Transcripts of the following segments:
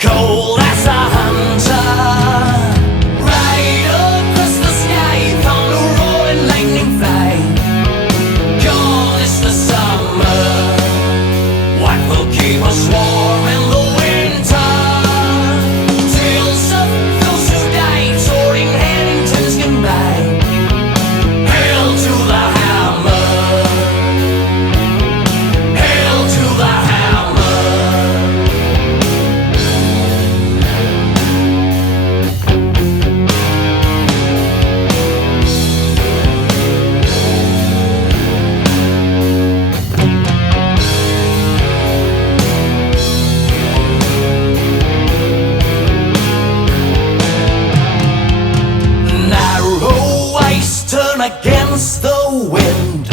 cold as a hunter. Right across the sky, found a roaring lightning fly. Gone is the summer. What will keep us warm in the winter? Tales of those who died, sword in hand, intense goodbye. Hail to the hammer. Hail to the hammer. Narrow ice turn against the wind,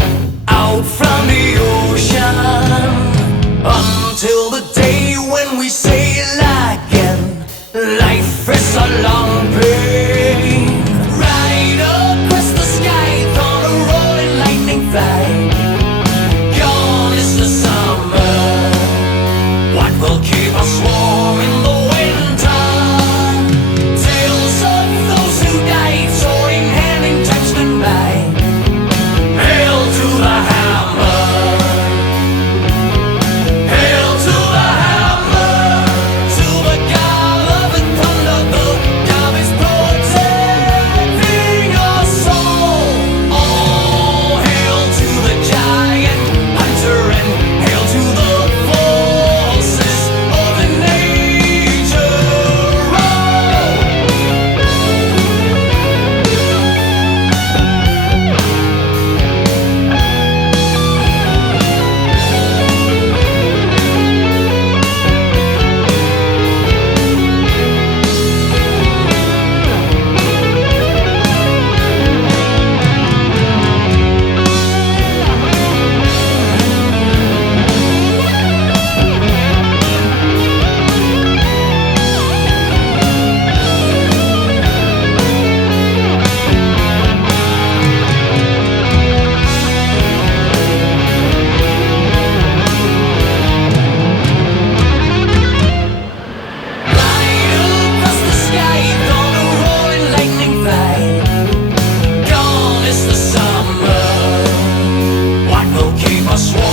out from the ocean, until the day when we sail again. Life is a long pain. Right across the sky, thought a roaring lightning fly. Gone is the summer. What will keep us warm in the winter? Tales of those who died, sword in hand, in time's goodbye. Hail to the hammer. Hail to the hammer. To the God of the thunder, the God is protecting us all. Oh, hail to the giant hunter, and hail to the forces of the nature. Right across the sky, thought a roaring lightning fly. Gone is the summer. What will keep us warm?